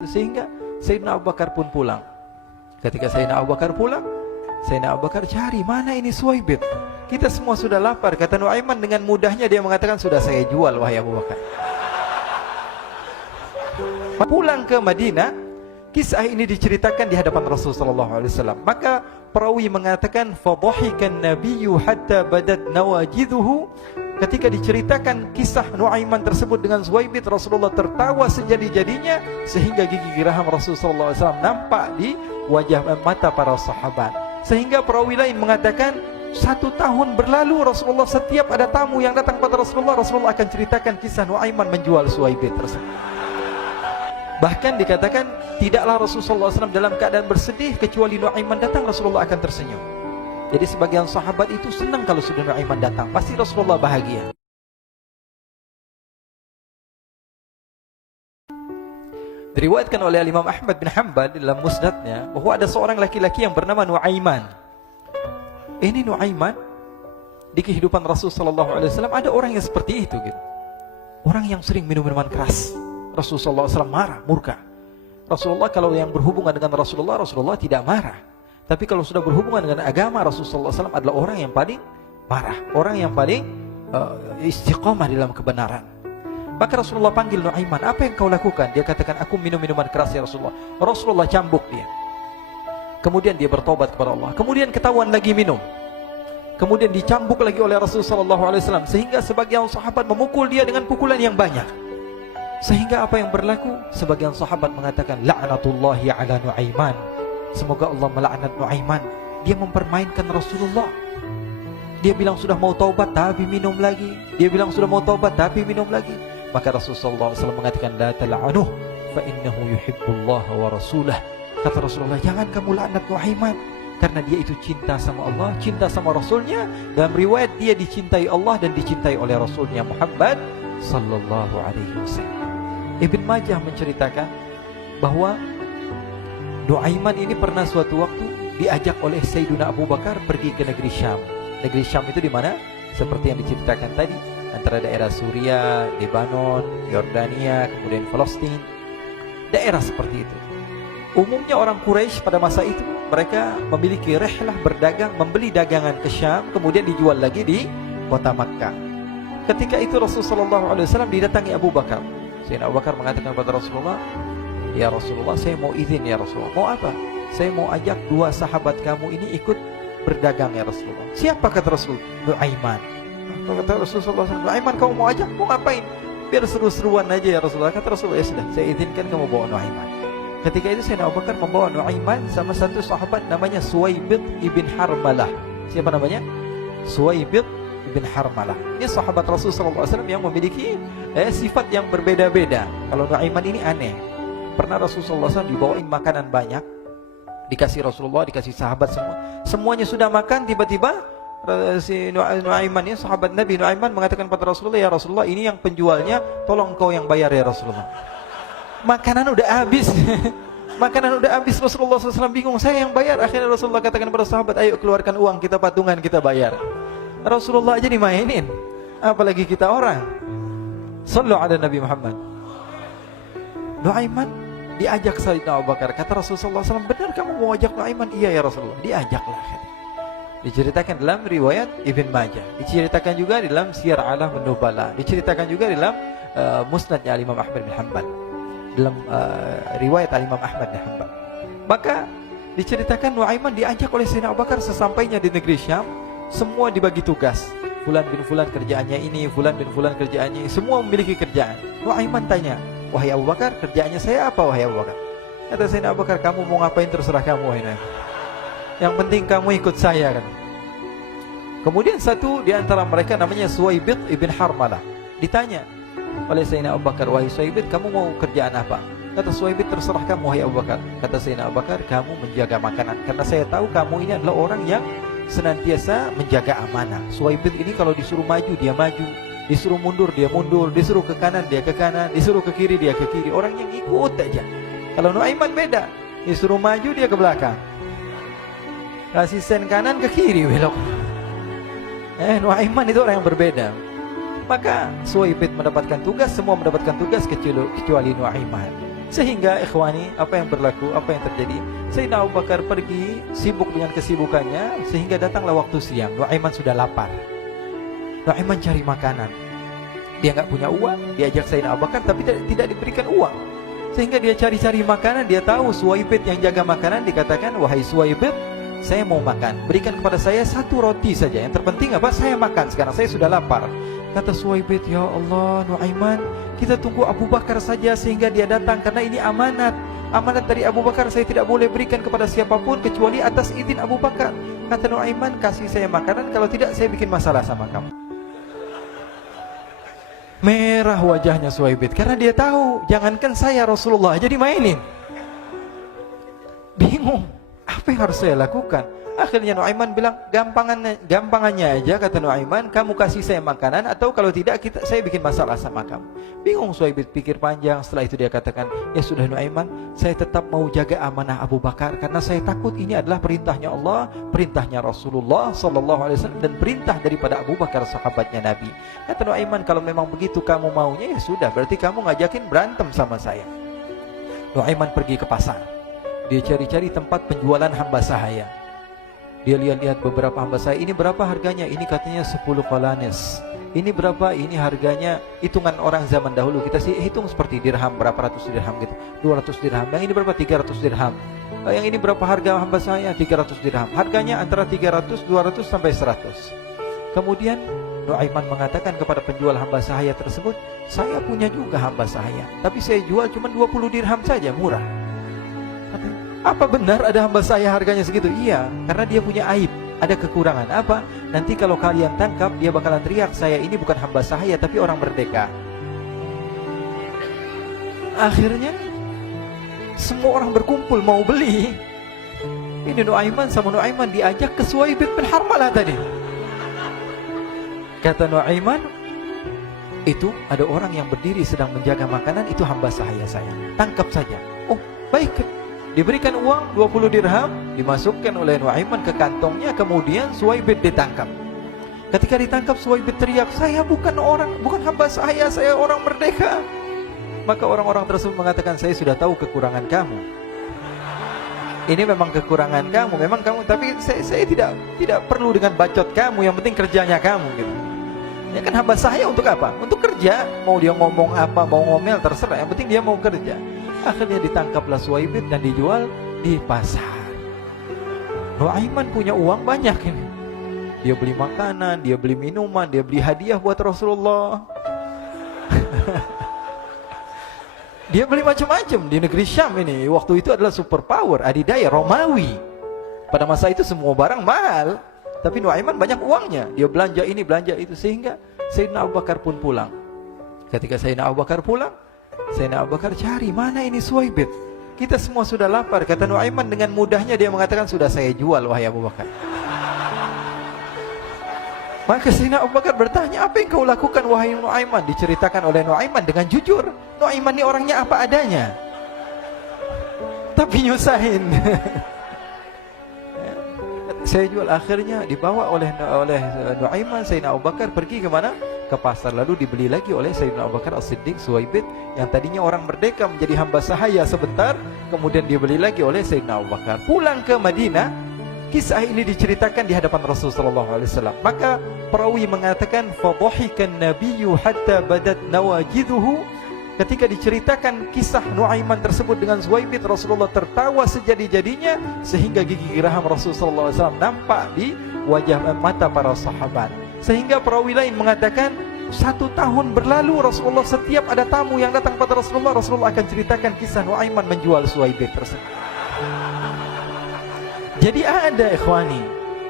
Sehingga Sayyidina Abu Bakar pun pulang. Ketika Sayyidina Abu Bakar pulang, Sayyidina Abu Bakar cari, mana ini Suwaibit? Kita semua sudah lapar. Kata Nuaiman dengan mudahnya dia mengatakan, sudah saya jual wahai Abu Bakar. Pulang ke Madinah, kisah ini diceritakan di hadapan Rasulullah SAW. Maka perawi mengatakan, fadhahikan nabiyyu hatta badat nawajiduhu. Ketika diceritakan kisah Nuaiman tersebut dengan Suwaibit, Rasulullah tertawa sejadi-jadinya sehingga gigi geraham Rasulullah SAW nampak di wajah mata para sahabat. Sehingga perawi lain mengatakan 1 tahun berlalu Rasulullah setiap ada tamu yang datang pada Rasulullah, Rasulullah akan ceritakan kisah Nuaiman menjual Suwaibit tersebut. Bahkan dikatakan tidaklah Rasulullah SAW dalam keadaan bersedih kecuali Nuaiman datang Rasulullah akan tersenyum. Jadi sebagian sahabat itu senang kalau sudah Nuaiman datang, pasti Rasulullah bahagia. Diriwayatkan oleh Imam Ahmad bin Hanbal dalam musnadnya bahwa ada seorang laki-laki yang bernama Nuaiman. Ini Nuaiman di kehidupan Rasulullah SAW ada orang yang seperti itu gitu. Orang yang sering minum minuman keras. Rasulullah SAW marah, murka. Rasulullah kalau yang berhubungan dengan Rasulullah tidak marah. Tapi kalau sudah berhubungan dengan agama, Rasulullah SAW adalah orang yang paling marah, orang yang paling istiqamah dalam kebenaran. Maka Rasulullah panggil Nuaiman, apa yang kau lakukan? Dia katakan, aku minum minuman keras ya Rasulullah. Rasulullah cambuk dia. Kemudian dia bertobat kepada Allah. Kemudian ketahuan lagi minum. Kemudian dicambuk lagi oleh Rasulullah SAW. Sehingga sebagian sahabat memukul dia dengan pukulan yang banyak. Sehingga apa yang berlaku? Sebagian sahabat mengatakan, la'natullahi ala Nuaiman. Semoga Allah melaknat Nuaiman. Dia mempermainkan Rasulullah. Dia bilang sudah mau taubat tapi minum lagi. Dia bilang sudah mau taubat tapi minum lagi. Maka Rasulullah SAW mengatakan, la tal'anuh fa innahu yuhibbullah wa rasulah. Kata Rasulullah, jangan kamu laknat Nuaiman, karena dia itu cinta sama Allah, cinta sama Rasulnya. Dalam riwayat dia dicintai Allah dan dicintai oleh Rasulnya Muhammad sallallahu alaihi wasallam. Ibn Majah menceritakan bahwa Nuaiman ini pernah suatu waktu diajak oleh Sayyidina Abu Bakar pergi ke negeri Syam. Negeri Syam itu di mana? Seperti yang diceritakan tadi, antara daerah Suriah, Lebanon, Yordania, kemudian Palestina. Daerah seperti itu. Umumnya orang Quraisy pada masa itu mereka memiliki rihlah berdagang, membeli dagangan ke Syam, kemudian dijual lagi di kota Makkah. Ketika itu Rasulullah SAW didatangi Abu Bakar. Sayyidina Abu Bakar mengatakan kepada Rasulullah, ya Rasulullah, saya mau izin ya Rasulullah. Mau apa? Saya mau ajak 2 sahabat kamu ini ikut berdagang ya Rasulullah. Siapa kata Rasul? Nuaiman. Kata Rasulullah, Nuaiman kamu mau ajak? Mau ngapain? Biar seru-seruan aja ya Rasulullah. Kata Rasulullah, ya sudah, saya izinkan kamu bawa Nuaiman. Ketika itu Sayyidina Abu Bakar membawa Nuaiman sama satu sahabat namanya Suwaibit ibn Harmalah. Siapa namanya? Suwaibit ibn Harmalah. Ini sahabat Rasulullah SAW yang memiliki sifat yang berbeda-beda. Kalau Nuaiman ini aneh. Pernah Rasulullah SAW dibawain makanan banyak, dikasih Rasulullah, dikasih sahabat semua. Semuanya sudah makan, tiba-tiba si Nuaiman ini, sahabat Nabi Nuaiman mengatakan kepada Rasulullah, ya Rasulullah, ini yang penjualnya, tolong kau yang bayar ya Rasulullah. Makanan udah habis. Makanan udah habis, Rasulullah SAW bingung, saya yang bayar. Akhirnya Rasulullah katakan kepada sahabat, ayo keluarkan uang, kita patungan, kita bayar. Rasulullah aja dimainin, apalagi kita orang. Sallu ala Nabi Muhammad. Nuaiman diajak Sayyidina Abu Bakar. Kata Rasulullah SAW, benar kamu mau ajak Nuaiman? Iya ya Rasulullah. Diajaklah. Diceritakan dalam riwayat Ibn Majah. Diceritakan juga dalam Siyar A'lam An-Nubala. Diceritakan juga dalam musnadnya Imam Ahmad bin Hanbal. Dalam riwayat Imam Ahmad bin Hanbal. Maka diceritakan Nuaiman diajak oleh Sayyidina Abu Bakar. Sesampainya di negeri Syam, semua dibagi tugas. Fulan bin Fulan kerjaannya ini, Fulan bin Fulan kerjaannya ini. Semua memiliki kerjaan. Nuaiman tanya, wahai Abu Bakar, kerjaannya saya apa wahai Abu Bakar? Kata Sayyidina Abu Bakar, kamu mau ngapain terserah kamu wahai Nabi. Yang penting kamu ikut saya kan. Kemudian satu di antara mereka namanya Suwaibit ibn Harmalah. Ditanya oleh Sayyidina Abu Bakar, wahai Suwaibit, kamu mau kerjaan apa? Kata Suwaibit, terserah kamu wahai Abu Bakar. Kata Sayyidina Abu Bakar, kamu menjaga makanan, karena saya tahu kamu ini adalah orang yang senantiasa menjaga amanah. Suwaibit ini kalau disuruh maju dia maju, disuruh mundur dia mundur, disuruh ke kanan dia ke kanan, disuruh ke kiri dia ke kiri. Orang yang ikut aja. Kalau Nuaiman beda, disuruh maju dia ke belakang, kasih sen kanan ke kiri belok. Nuaiman itu orang yang berbeda. Maka Suwaibit mendapatkan tugas, semua mendapatkan tugas kecuali Nuaiman. Sehingga ikhwani, apa yang berlaku, apa yang terjadi? Sayyidina Abu Bakar pergi sibuk dengan kesibukannya, sehingga datanglah waktu siang. Nuaiman sudah lapar. Nuaiman cari makanan. Dia nggak punya uang, diajak Sayyidina Abu Bakar tapi tidak diberikan uang. Sehingga dia cari-cari makanan, dia tahu Suwaibid yang jaga makanan, dikatakan, "Wahai Suwaibid, saya mau makan, berikan kepada saya 1 roti saja. Yang terpenting apa? Saya makan sekarang, saya sudah lapar." Kata Suwaibid, "Ya Allah, Nuaiman, kita tunggu Abu Bakar saja sehingga dia datang, karena ini amanat. Amanat dari Abu Bakar, saya tidak boleh berikan kepada siapapun kecuali atas izin Abu Bakar." Kata Nuaiman, "Kasih saya makanan, kalau tidak saya bikin masalah sama kamu." Merah wajahnya Suwaibid, karena dia tahu, jangankan saya, Rasulullah jadi mainin. Bingung, apa yang harus saya lakukan? Akhirnya Nuaiman bilang, gampangannya aja, kata Nuaiman, kamu kasih saya makanan, atau kalau tidak saya bikin masalah sama kamu. Bingung Suwaibid, pikir panjang. Setelah itu dia katakan, "Ya sudah Nuaiman, saya tetap mau jaga amanah Abu Bakar, karena saya takut ini adalah perintahnya Allah, perintahnya Rasulullah SAW, dan perintah daripada Abu Bakar sahabatnya Nabi." Kata Nuaiman, "Kalau memang begitu kamu maunya, ya sudah, berarti kamu ngajakin berantem sama saya." Nuaiman pergi ke pasar. Dia cari-cari tempat penjualan hamba sahaya. Dia lihat-lihat beberapa hamba sahaya. Ini berapa harganya? Ini katanya 10 qalanis. Ini berapa? Ini harganya, hitungan orang zaman dahulu, kita sih hitung seperti dirham, berapa ratus dirham gitu, 200 dirham. Yang ini berapa? 300 dirham. Yang ini berapa harga hamba sahaya? 300 dirham. Harganya antara 300, 200 sampai 100. Kemudian Nuaiman mengatakan kepada penjual hamba sahaya tersebut, "Saya punya juga hamba sahaya, tapi saya jual cuma 20 dirham saja, murah." "Apa benar ada hamba saya harganya segitu?" "Iya, karena dia punya aib, ada kekurangan." "Apa?" "Nanti kalau kalian tangkap, dia bakalan teriak, saya ini bukan hamba sahaya tapi orang merdeka." Akhirnya semua orang berkumpul mau beli. Ini Nuaiman sama Nuaiman diajak ke Suwaibid bin Harmalah tadi. Kata Nuaiman, "Itu ada orang yang berdiri sedang menjaga makanan, itu hamba sahaya saya, tangkap saja." "Oh, baik." Diberikan uang 20 dirham, dimasukkan oleh Nuaiman ke kantongnya, kemudian Suwaibid ditangkap. Ketika ditangkap, Suwaibid teriak, "Saya bukan hamba saya orang merdeka." Maka orang-orang tersebut mengatakan, "Saya sudah tahu kekurangan kamu. Ini memang kekurangan kamu, memang kamu, tapi saya tidak perlu dengan bacot kamu, yang penting kerjanya kamu gitu. Ya kan hamba saya untuk apa? Untuk kerja. Mau dia ngomong apa, mau ngomel terserah, yang penting dia mau kerja." Akhirnya ditangkaplah Suwaibid dan dijual di pasar. Nuaiman punya uang banyak ini. Dia beli makanan, dia beli minuman, dia beli hadiah buat Rasulullah. Dia beli macam-macam di negeri Syam ini. Waktu itu adalah superpower, adidaya, Romawi. Pada masa itu semua barang mahal, tapi Nuaiman banyak uangnya. Dia belanja ini, belanja itu, sehingga Sayyidina Abu Bakar pun pulang. Ketika Sayyidina Abu Bakar pulang, Sayyidina Abu Bakar cari, mana ini Suwaibid? Kita semua sudah lapar. Kata Nuaiman dengan mudahnya dia mengatakan, "Sudah saya jual wahai Abu Bakar." Maka Sayyidina Abu Bakar bertanya, "Apa yang kau lakukan wahai Nuaiman?" Diceritakan oleh Nuaiman dengan jujur. Nuaiman ini orangnya apa adanya, tapi nyusahin. Saya jual. Akhirnya dibawa oleh Nuaiman, Sayyidina Abu Bakar pergi ke mana? Ke pasar. Lalu dibeli lagi oleh Sayyidina Abu Bakar As-Siddiq Suwaibid, yang tadinya orang merdeka menjadi hamba sahaya sebentar, kemudian dibeli lagi oleh Sayyidina Abu Bakar. Pulang ke Madinah, kisah ini diceritakan di hadapan Rasulullah SAW. Maka perawi mengatakan, "Fadhahikan nabiyyu hatta badat nawajiduhu." Ketika diceritakan kisah Nuaiman tersebut dengan Suwaibid, Rasulullah tertawa sejadi-jadinya, sehingga gigi geraham Rasulullah SAW nampak di wajah mata para sahabat. Sehingga perawi lain mengatakan, 1 tahun berlalu, Rasulullah setiap ada tamu yang datang pada Rasulullah akan ceritakan kisah Nuaiman menjual Suwaibid tersebut. Jadi ada ikhwani,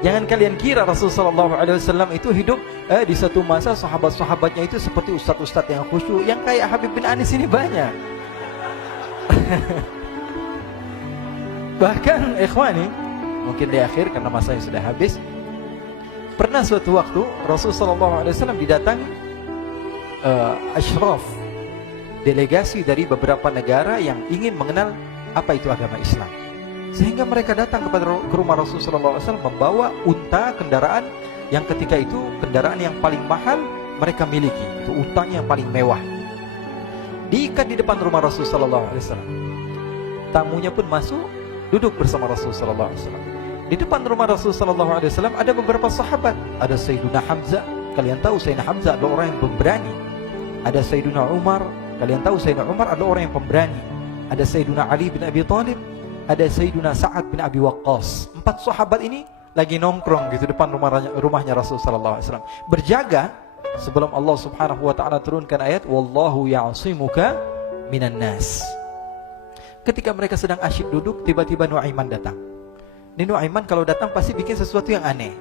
jangan kalian kira Rasulullah SAW itu hidup di satu masa sahabat-sahabatnya itu seperti ustaz-ustaz yang khusyuk, yang kayak Habib bin Anis ini banyak. Bahkan ikhwani, mungkin di akhir karena masanya sudah habis, pernah suatu waktu Rasulullah SAW didatangi asyraf, delegasi dari beberapa negara yang ingin mengenal apa itu agama Islam. Sehingga mereka datang ke rumah Rasulullah SAW membawa unta, kendaraan yang ketika itu kendaraan yang paling mahal mereka miliki, itu untanya yang paling mewah. diikat di depan rumah Rasul sallallahu alaihi wasallam. Tamunya pun masuk, duduk bersama Rasul sallallahu alaihi wasallam. Di depan rumah Rasul sallallahu alaihi wasallam ada beberapa sahabat. Ada Sayyiduna Hamzah. Kalian tahu Sayyidina Hamzah adalah orang yang pemberani. Ada Sayyiduna Umar. Kalian tahu Sayyidina Umar adalah orang yang pemberani. Ada Sayyiduna Ali bin Abi Thalib. Ada Sayyiduna Sa'ad bin Abi Waqqas. 4 sahabat ini lagi nongkrong gitu depan rumahnya Rasul sallallahu alaihi wasallam. Berjaga sebelum Allah Subhanahu wa taala turunkan ayat wallahu ya'simuka minan nas. Ketika mereka sedang asyik duduk, tiba-tiba Nuaiman datang. Ini Nuaiman kalau datang pasti bikin sesuatu yang aneh.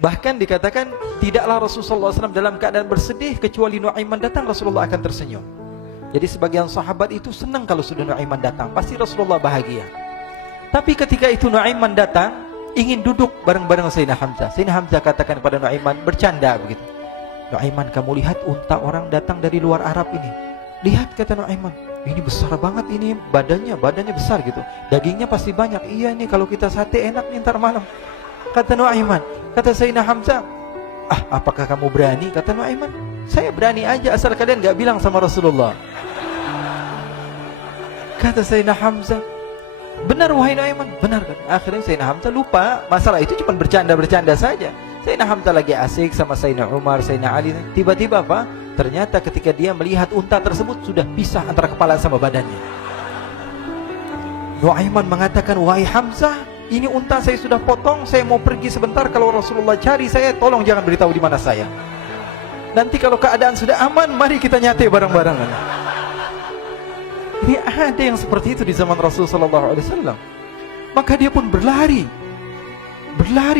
Bahkan dikatakan tidaklah Rasulullah SAW dalam keadaan bersedih kecuali Nuaiman datang Rasulullah akan tersenyum. Jadi sebagian sahabat itu senang kalau sudah Nuaiman datang, pasti Rasulullah bahagia. Tapi ketika itu Nuaiman datang, ingin duduk bareng-bareng Sayyidina Hamzah. Sayyidina Hamzah katakan kepada Nuaiman, bercanda begitu. Nuaiman, kamu lihat unta orang datang dari luar Arab ini. Lihat, kata Nuaiman, ini besar banget ini, badannya besar gitu. Dagingnya pasti banyak. Iya nih kalau kita sate enak nih ntar malam. Kata Nuaiman. Kata Sayyidina Hamzah, apakah kamu berani? Kata Nuaiman, saya berani aja asal kalian gak bilang sama Rasulullah. Kata Sayyidina Hamzah, benar wahai Nuaiman, benar kan? Akhirnya Sayyidina Hamzah lupa masalah itu, cuma bercanda-bercanda saja. Sayyidina Hamzah lagi asik sama Sayyidina Umar, Sayyidina Ali. Tiba-tiba apa? Ternyata ketika dia melihat unta tersebut sudah pisah antara kepala sama badannya. Nuaiman mengatakan, wahai Hamzah, ini unta saya sudah potong, saya mau pergi sebentar. Kalau Rasulullah cari saya, tolong jangan beritahu di mana saya. Nanti kalau keadaan sudah aman, mari kita nyate bareng-bareng. Ini ada yang seperti itu di zaman Rasulullah SAW. Maka dia pun berlari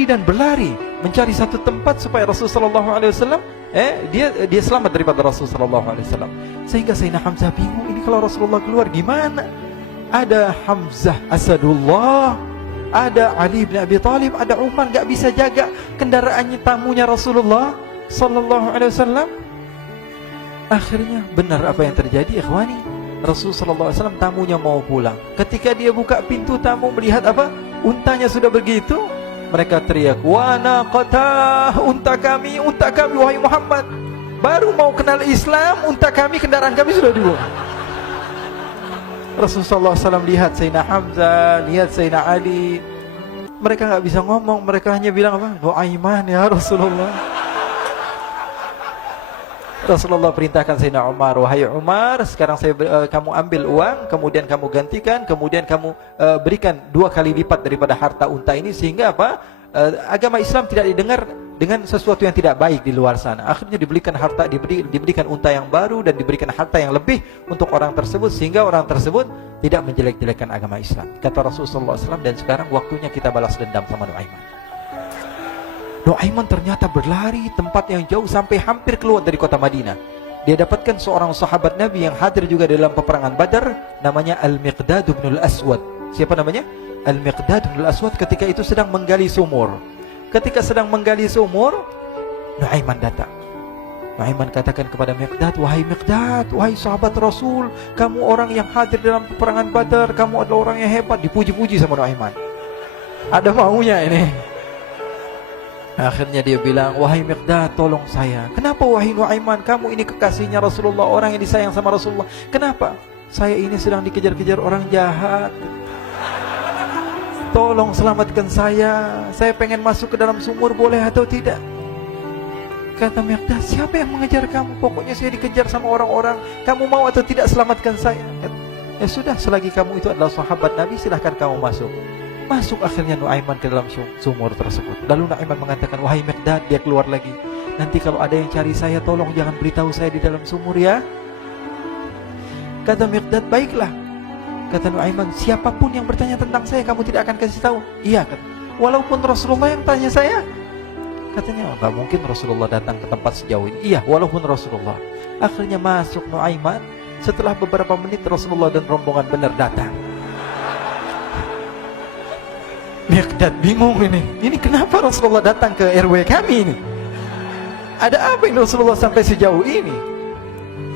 dan berlari mencari satu tempat supaya Rasulullah SAW dia selamat daripada Rasulullah SAW. Sehingga Sayyidina Hamzah bingung, ini kalau Rasulullah keluar gimana? Ada Hamzah Asadullah, ada Ali bin Abi Thalib, ada Umar, gak bisa jaga kendaraannya tamunya Rasulullah sallallahu alaihi wasallam. Akhirnya benar apa yang terjadi, ikhwani. Rasul sallallahu alaihi wasallam tamunya mau pulang. Ketika dia buka pintu tamu melihat apa? Untanya sudah begitu. Mereka teriak, "Wa naqatah, unta kami wahai Muhammad. Baru mau kenal Islam, unta kami, kendaraan kami sudah dibuang." Rasulullah SAW lihat Sayyidina Hamzah, lihat Sayyidina Ali. Mereka gak bisa ngomong, mereka hanya bilang apa? Nuaiman ya Rasulullah. Rasulullah perintahkan Sayyidina Umar, wahai Umar, sekarang kamu ambil uang, kemudian kamu gantikan, kemudian kamu berikan 2 kali lipat daripada harta unta ini, sehingga apa? Agama Islam tidak didengar dengan sesuatu yang tidak baik di luar sana. Akhirnya diberikan harta, diberikan unta yang baru dan diberikan harta yang lebih untuk orang tersebut, sehingga orang tersebut tidak menjelek-jelekan agama Islam. Kata Rasulullah SAW, dan sekarang waktunya kita balas dendam sama Nuaiman. Nuaiman ternyata berlari tempat yang jauh sampai hampir keluar dari kota Madinah. Dia dapatkan seorang sahabat Nabi yang hadir juga dalam peperangan Badar, namanya Al-Miqdad bin Al-Aswad. Siapa namanya? Al-Miqdad bin Al-Aswad ketika itu sedang menggali sumur. Ketika sedang menggali sumur, Nuaiman datang. Nuaiman katakan kepada Miqdad, wahai Miqdad, wahai sahabat Rasul, kamu orang yang hadir dalam peperangan Badar, kamu adalah orang yang hebat. Dipuji-puji sama Nuaiman. Ada maunya ini. Akhirnya dia bilang, wahai Miqdad, tolong saya. Kenapa wahai Nuaiman? Kamu ini kekasihnya Rasulullah, orang yang disayang sama Rasulullah. Kenapa? Saya ini sedang dikejar-kejar orang jahat. Tolong selamatkan saya. Saya pengen masuk ke dalam sumur, boleh atau tidak? Kata Miqdad, siapa yang mengejar kamu? Pokoknya saya dikejar sama orang-orang. Kamu mau atau tidak selamatkan saya? Ya sudah, selagi kamu itu adalah sahabat Nabi, silahkan kamu masuk. Masuk akhirnya Nuaiman ke dalam sumur tersebut. Lalu Nuaiman mengatakan, wahai Miqdad, dia keluar lagi. Nanti kalau ada yang cari saya, tolong jangan beritahu saya di dalam sumur ya. Kata Miqdad, baiklah. Kata Nuaiman, siapapun yang bertanya tentang saya, kamu tidak akan kasih tahu. Iya, kata. Walaupun Rasulullah yang tanya saya. Katanya, enggak mungkin Rasulullah datang ke tempat sejauh ini. Iya, walaupun Rasulullah. Akhirnya masuk Nuaiman. Setelah beberapa menit Rasulullah dan rombongan benar datang. Miqdad bingung ini. Ini kenapa Rasulullah datang ke RW kami ini? Ada apa ini Rasulullah sampai sejauh ini?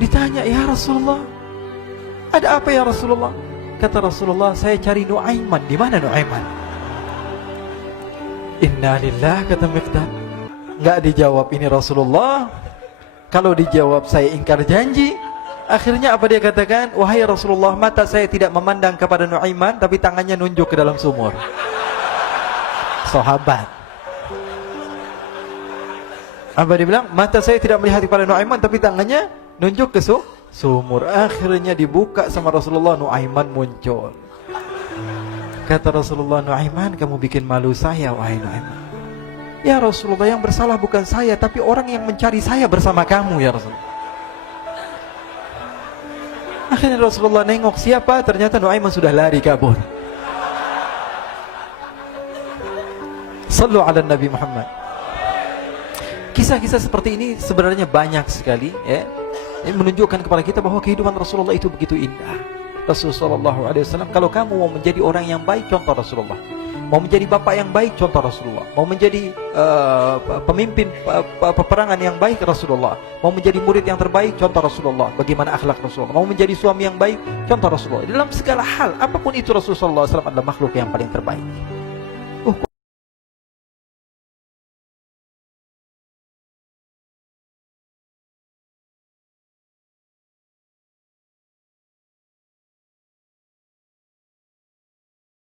Ditanya, ya Rasulullah, ada apa ya Rasulullah? Kata Rasulullah, saya cari Nuaiman. Di mana Nuaiman? Innalillah, kata Miqdad. Enggak dijawab ini Rasulullah. Kalau dijawab saya ingkar janji. Akhirnya apa dia katakan? Wahai Rasulullah, mata saya tidak memandang kepada Nuaiman, tapi tangannya nunjuk ke dalam sumur. Sahabat. Apa dia bilang? Mata saya tidak melihat kepada Nuaiman, tapi tangannya nunjuk ke sumur. Akhirnya dibuka sama Rasulullah, Nuaiman muncul. Kata Rasulullah, Nuaiman, kamu bikin malu saya, wahai Nuaiman. Ya Rasulullah, yang bersalah bukan saya, tapi orang yang mencari saya bersama kamu, ya Rasulullah. Akhirnya Rasulullah nengok, siapa? Ternyata Nuaiman sudah lari kabur. Sallu ala Nabi Muhammad. Kisah-kisah seperti ini sebenarnya banyak sekali, ya. Ini menunjukkan kepada kita bahwa kehidupan Rasulullah itu begitu indah. Rasulullah SAW, kalau kamu mau menjadi orang yang baik, contoh Rasulullah. Mau menjadi bapak yang baik, contoh Rasulullah. Mau menjadi pemimpin peperangan yang baik, Rasulullah. Mau menjadi murid yang terbaik, contoh Rasulullah. Bagaimana akhlak Rasulullah. Mau menjadi suami yang baik, contoh Rasulullah. Dalam segala hal, apapun itu, Rasulullah SAW adalah makhluk yang paling terbaik.